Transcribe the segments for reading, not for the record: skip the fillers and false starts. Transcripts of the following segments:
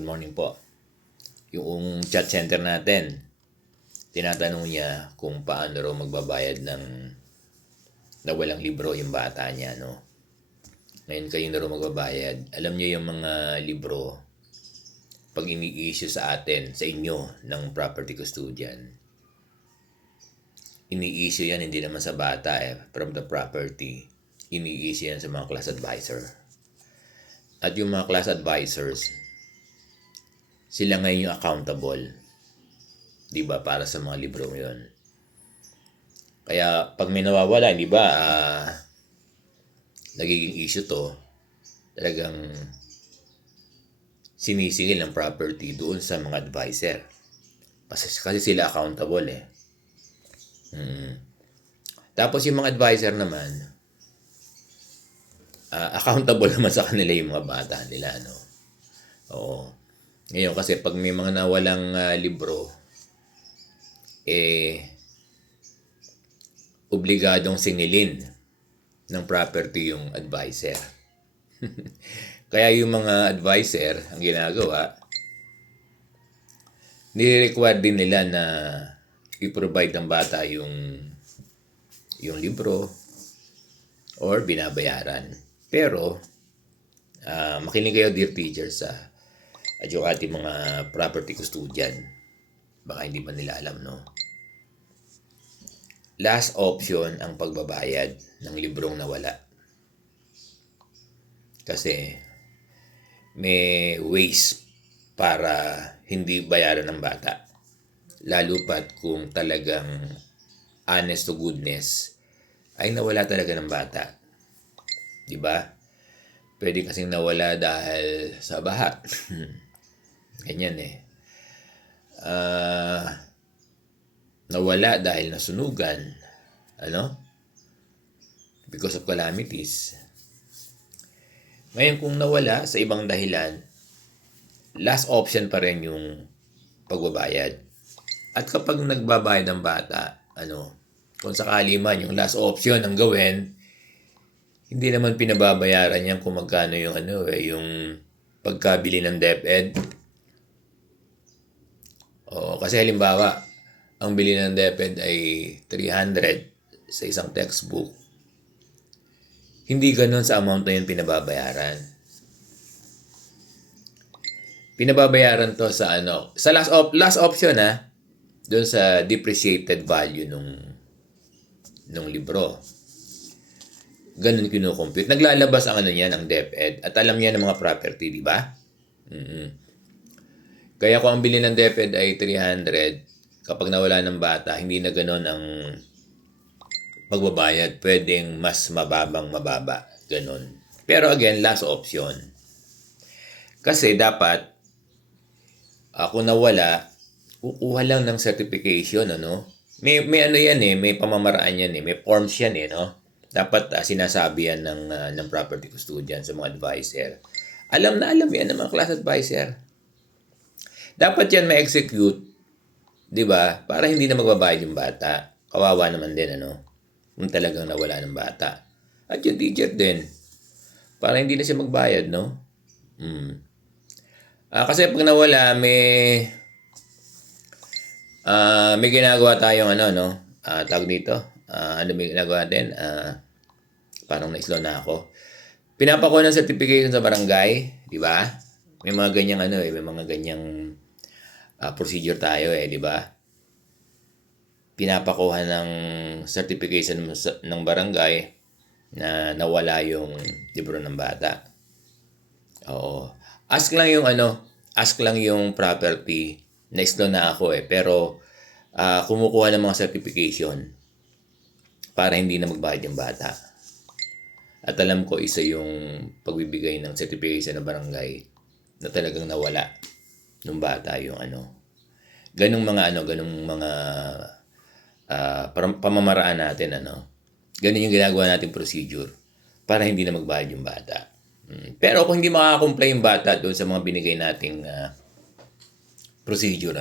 Good morning po. Yung chat center natin, tinatanong niya kung paano raw magbabayad ng nawalang libro yung bata niya, no? Ngayon kayo na raw magbabayad. Alam niyo yung mga libro, pag ini-issue sa atin, sa inyo, ng property custodian, ini-issue yan hindi naman sa bata from the property. Ini-issue yan sa mga class advisor. At yung mga class advisors, sila ngayon yung accountable. Di ba? Para sa mga libro yun. Kaya pag may nawawala, di ba, nagiging issue to, talagang sinisingil ng property doon sa mga advisor. Kasi sila accountable eh. Tapos yung mga advisor naman, accountable naman sa kanila yung mga bata nila, no? Oo. Ngayon kasi pag may mga nawalang libro, obligadong singilin ng property yung advisor. Kaya yung mga advisor, ang ginagawa, nire-require din nila na i-provide ng bata yung libro or binabayaran. Pero, makinig kayo, dear teachers, at yung ating mga property custodian. Baka hindi pa nila alam, no? Last option ang pagbabayad ng librong nawala. Kasi may ways para hindi bayaran ng bata. Lalo pat kung talagang honest to goodness ay nawala talaga ng bata. Di ba? Pwede kasing nawala dahil sa baha. Ganyan eh. Nawala dahil nasunugan. Ano? Because of calamities. Ngayon kung nawala sa ibang dahilan, last option pa rin yung pagbabayad. At kapag nagbabayad ng bata, kung sakali man yung last option ang gawin, hindi naman pinababayaran yan kung magkano yung yung pagkabili ng DepEd. Kasi halimbawa, ang bili ng DepEd ay 300 sa isang textbook. Hindi ganoon sa amount na yun pinababayaran. Pinababayaran to sa sa last option doon sa depreciated value nung libro. Ganun kino-compute. Naglalabas ang niyan, ang DepEd. At alam niya ng mga property, di ba? Kaya kung ang bili ng DepEd ay 300, kapag nawala ng bata, hindi na ganun ang pagbabayad. Pwedeng mas mababa. Ganun. Pero again, last option. Kasi dapat, kung nawala, kukuha lang ng certification, May yan may pamamaraan yan may forms yan Dapat sinasabi yan ng property custodian sa mga advisor. Alam yan ng mga class advisor. Dapat yan ma-execute, di ba? Para hindi na magbabayad yung bata. Kawawa naman din, kung talagang nawala ng bata. At yung teacher din, para hindi na siya magbayad, no? Kasi pag nawala, may ginagawa tayong tawag dito. May ginagawa din? Parang na-slow na ako. Pinapakuha ng certification sa barangay, di ba? May mga ganyang may mga ganyang procedure tayo di ba? Pinapakuha ng certification ng barangay na nawala yung libro ng bata. Oo. Ask lang yung property. Na-slow na ako pero kumukuha ng mga certification para hindi na magbayad yung bata. At alam ko isa yung pagbibigay ng certification ng barangay na talagang nawala ng bata yung ganung mga pamamaraan natin ganun yung ginagawa nating procedure para hindi na magbayad yung bata. Pero kung hindi makaka-comply yung bata doon sa mga binigay nating procedure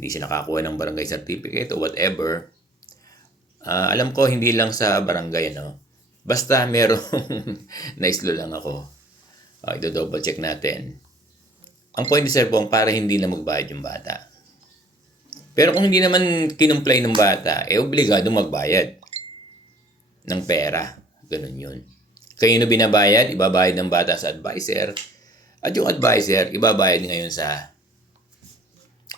hindi siya nakakuha ng barangay certificate o whatever, alam ko hindi lang sa barangay basta merong na-slow lang ako. Ito double check natin. ang point ni Sir Pong para hindi na magbayad yung bata. Pero kung hindi naman kinumply ng bata, obligado magbayad ng pera. Ganun yun. Kayo na binabayad, ibabayad ng bata sa advisor. At yung advisor, ibabayad ngayon sa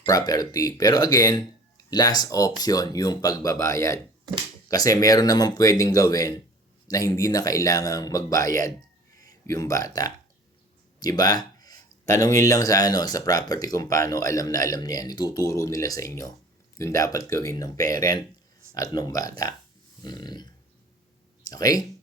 property. Pero again, last option yung pagbabayad. Kasi meron naman pwedeng gawin na hindi na kailangang magbayad yung bata. Diba? Tanungin lang sa property kung paano alam na alam niya yan. Ituturo nila sa inyo yung dapat gawin ng parent at ng bata. Okay?